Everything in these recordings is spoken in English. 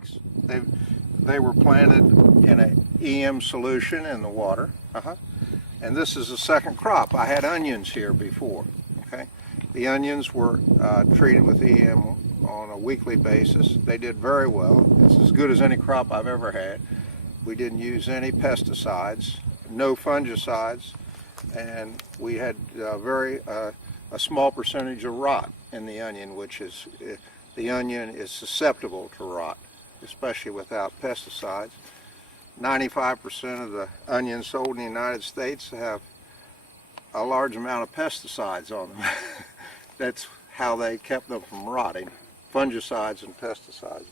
weeks. They were planted in an EM solution in the water. And this is the second crop. I had onions here before. Okay, the onions were treated with EM on a weekly basis. They did very well. It's as good as any crop I've ever had. We didn't use any pesticides, no fungicides, and we had a small percentage of rot in the onion, which is, the onion is susceptible to rot, especially without pesticides. 95% of the onions sold in the United States have a large amount of pesticides on them. That's how they kept them from rotting, fungicides and pesticides.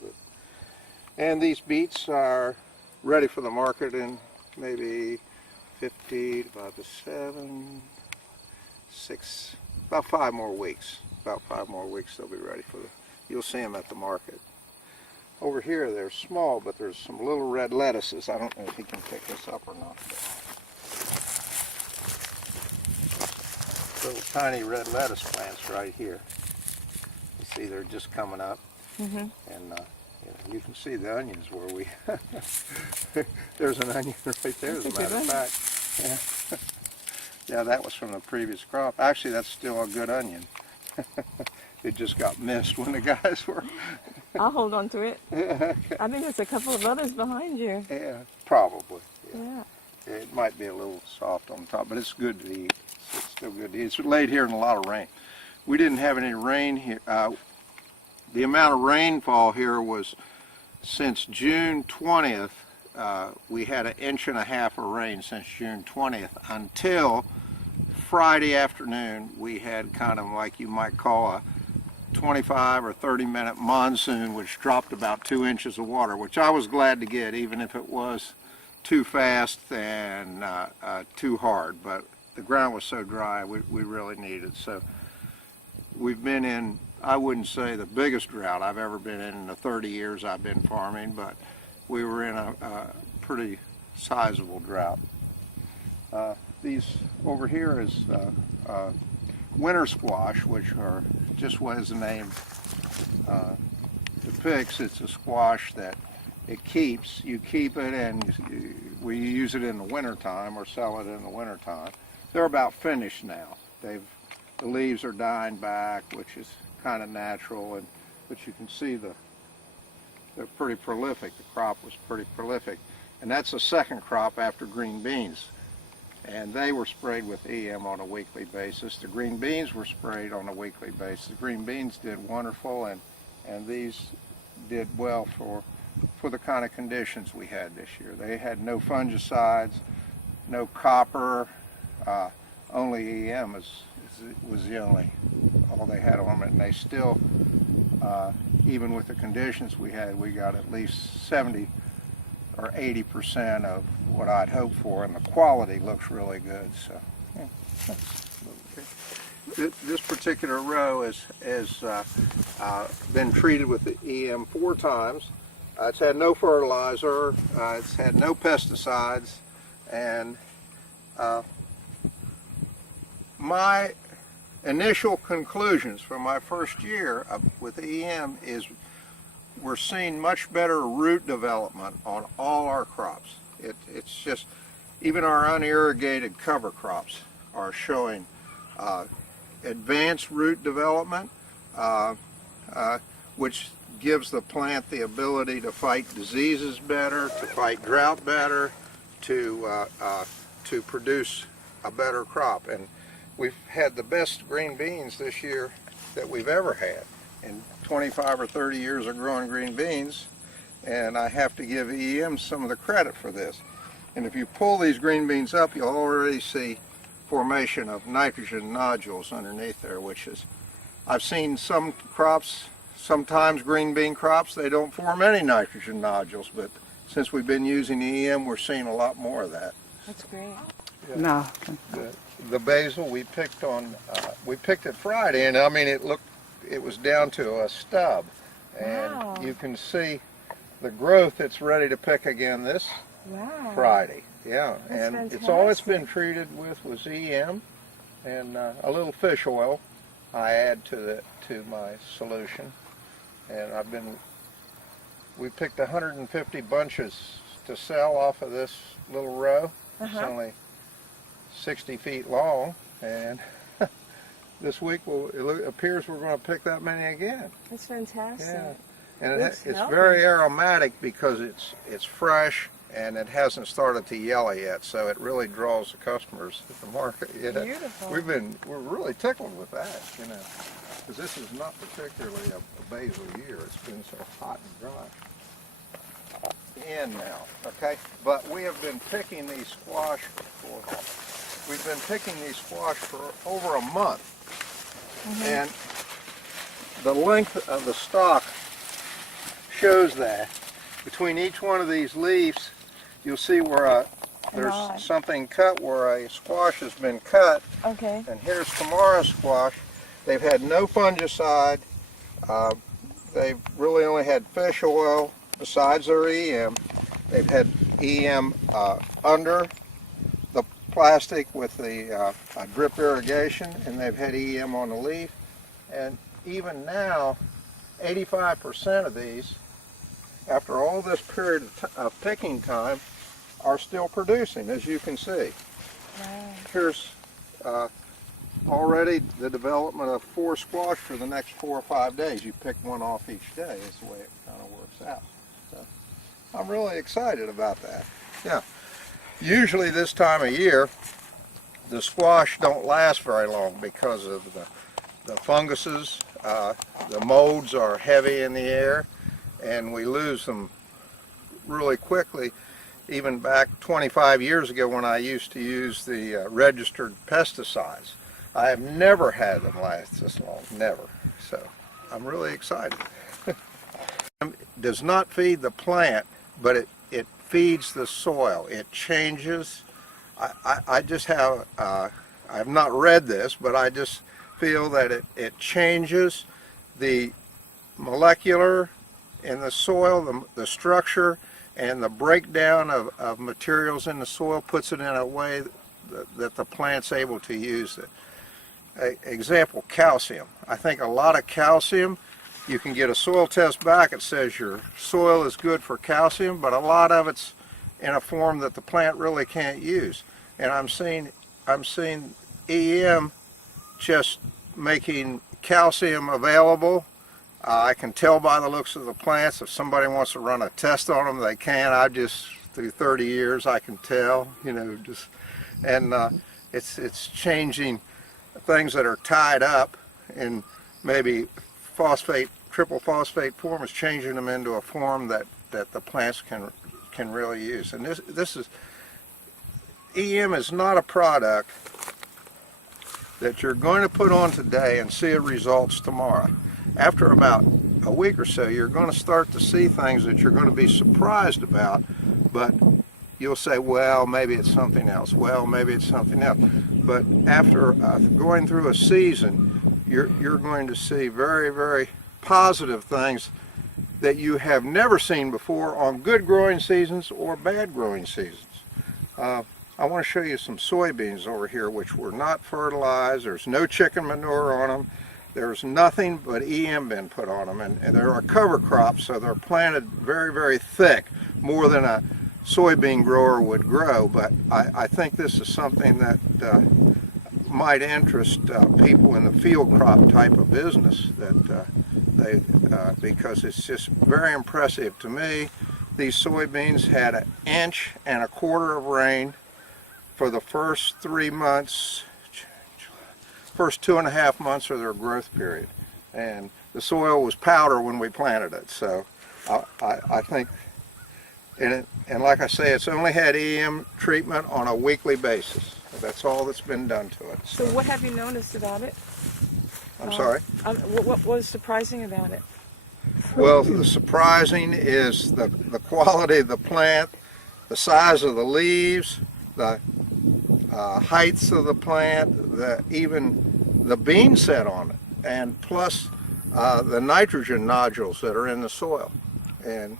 And these beets are ready for the market in maybe 50, about 7, 6, about 5 more weeks. About 5 more weeks they'll be ready for you'll see them at the market. Over here they're small, but there's some little red lettuces. I don't know if you can pick this up or not. Little tiny red lettuce plants right here. You see they're just coming up. And you can see the onions where we there's an onion right there, as a matter of fact. Yeah, that was from the previous crop. Actually, that's still a good onion. It just got missed when the guys were. I'll hold on to it. Okay. I think there's a couple of others behind you. Yeah, probably. Yeah. It might be a little soft on the top, but it's good to eat. It's still good to eat. It's laid here in a lot of rain. We didn't have any rain here. The amount of rainfall here was, since June 20th, we had 1.5 inches of rain since June 20th until Friday afternoon. We had kind of like you might call a 25 or 30-minute monsoon, which dropped about 2 inches of water, which I was glad to get, even if it was too fast and too hard. But the ground was so dry, we really needed it. So we've been in, I wouldn't say the biggest drought I've ever been in the 30 years I've been farming, but we were in a pretty sizable drought. These over here is winter squash, which are just what as the name depicts. It's a squash that it keeps. You keep it, and we use it in the winter time or sell it in the winter time. They're about finished now. The leaves are dying back, which is kind of natural, but you can see they're pretty prolific. The crop was pretty prolific, and that's the second crop after green beans. And they were sprayed with EM on a weekly basis. The green beans were sprayed on a weekly basis. The green beans did wonderful, and these did well for the kind of conditions we had this year. They had no fungicides, no copper, only EM was the all they had on it, and they still, even with the conditions we had, we got at least 70 or 80% of what I'd hoped for, and the quality looks really good. So, yeah. This particular row has been treated with the EM 4 times. It's had no fertilizer, it's had no pesticides, and my initial conclusions from my first year with EM is we're seeing much better root development on all our crops. It's just, even our unirrigated cover crops are showing advanced root development, which gives the plant the ability to fight diseases better, to fight drought better, to produce a better crop. And we've had the best green beans this year that we've ever had in 25 or 30 years of growing green beans, and I have to give EM some of the credit for this. And if you pull these green beans up, you'll already see formation of nitrogen nodules underneath there, which is, I've seen some crops, sometimes green bean crops, they don't form any nitrogen nodules, but since we've been using EM, we're seeing a lot more of that. That's great. Yeah. No. The basil we picked it Friday, and I mean it was down to a stub, and wow. You can see the growth. It's ready to pick again this Friday. Yeah, that's and fantastic. it's all it's been treated with was EM and a little fish oil I add to my solution, and I've been we picked 150 bunches to sell off of this little row. It's only 60 feet long, and this week it appears we're going to pick that many again. That's fantastic. Yeah, and Looks it's healthy. very aromatic because it's fresh and it hasn't started to yellow yet, so it really draws the customers at the market. Beautiful. We're really tickled with that, because this is not particularly a basil year. It's been so hot and dry. In now, okay? But we have been picking these squash for over a month. And the length of the stalk shows that. Between each one of these leaves, you'll see where there's something cut where a squash has been cut. Okay. And here's tomorrow's squash. They've had no fungicide. They've really only had fish oil besides their EM. They've had EM under the plastic with the drip irrigation, and they've had EM on the leaf. And even now, 85% of these, after all this period of picking time, are still producing, as you can see. Wow. Here's already the development of 4 squash for the next 4 or 5 days. You pick one off each day is the way it kind of works out. So I'm really excited about that. Yeah. Usually this time of year, the squash don't last very long because of the funguses. The molds are heavy in the air, and we lose them really quickly. Even back 25 years ago when I used to use the registered pesticides, I have never had them last this long, never. So I'm really excited. It does not feed the plant, but it feeds the soil. It changes. I just have, I've not read this, but I just feel that it changes the molecular in the soil, the structure, and the breakdown of materials in the soil, puts it in a way that the plant's able to use it. Example, calcium. I think a lot of calcium, you can get a soil test back, it says your soil is good for calcium, but a lot of it's in a form that the plant really can't use. And I'm seeing EM just making calcium available. I can tell by the looks of the plants. If somebody wants to run a test on them, they can. I just, through 30 years, I can tell, it's changing things that are tied up in maybe phosphate, triple phosphate form, is changing them into a form that the plants can really use. And this is, EM is not a product that you're going to put on today and see results tomorrow. After about a week or so, you're going to start to see things that you're going to be surprised about, but you'll say, well, maybe it's something else. Well, maybe it's something else. But after going through a season, you're going to see very, very positive things that you have never seen before on good growing seasons or bad growing seasons. I want to show you some soybeans over here which were not fertilized. There's no chicken manure on them. There's nothing but EM been put on them, and they're a cover crop, so they're planted very, very thick, more than a soybean grower would grow. But I think this is something that might interest people in the field crop type of business, because it's just very impressive to me. These soybeans had 1.25 inches of rain for the first 3 months, first 2.5 months of their growth period, and the soil was powder when we planted it. So I think, and like I say, it's only had EM treatment on a weekly basis. That's all that's been done to it. So what have you noticed about it? I'm sorry? What was surprising about it? Well, the surprising is the quality of the plant, the size of the leaves, the heights of the plant, even the bean set on it, and plus the nitrogen nodules that are in the soil. And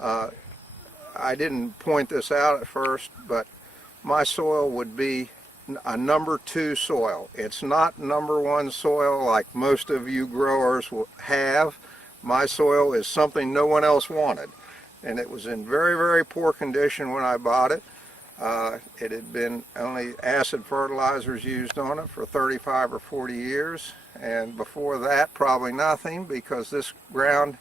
I didn't point this out at first, but my soil would be a number 2 soil. It's not number 1 soil like most of you growers will have, my soil is something no one else wanted. And it was in very, very poor condition when I bought it. It had been only acid fertilizers used on it for 35 or 40 years. And before that, probably nothing, because this ground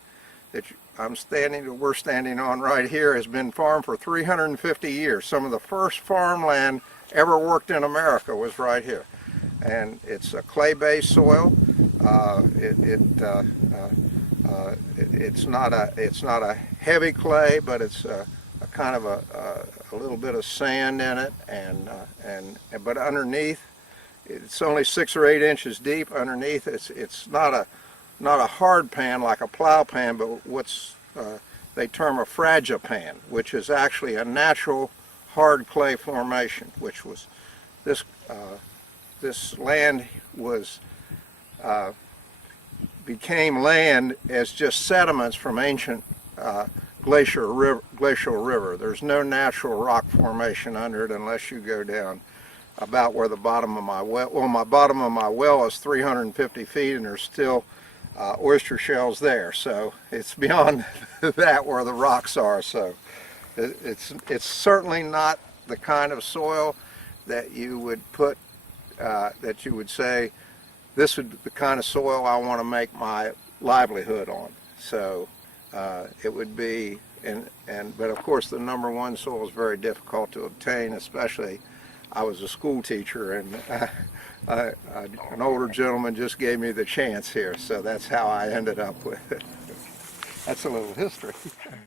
that we're standing on right here has been farmed for 350 years. Some of the first farmland ever worked in America was right here. And it's a clay-based soil. It's not a heavy clay, but it's a kind of a little bit of sand in it, but underneath it's only 6 or 8 inches deep. Underneath it's not a hard pan like a plow pan, but what's they term a fragipan, which is actually a natural hard clay formation, which was this land became land as just sediments from ancient glacial river. There's no natural rock formation under it unless you go down about where the bottom of my well, my bottom of my well is 350 feet, and there's still oyster shells there. So it's beyond that where the rocks are. So it's certainly not the kind of soil that you would put, that you would say, this would be the kind of soil I want to make my livelihood on. So it would be, but of course the number one soil is very difficult to obtain, especially I was a school teacher, and an older gentleman just gave me the chance here, so that's how I ended up with it. That's a little history.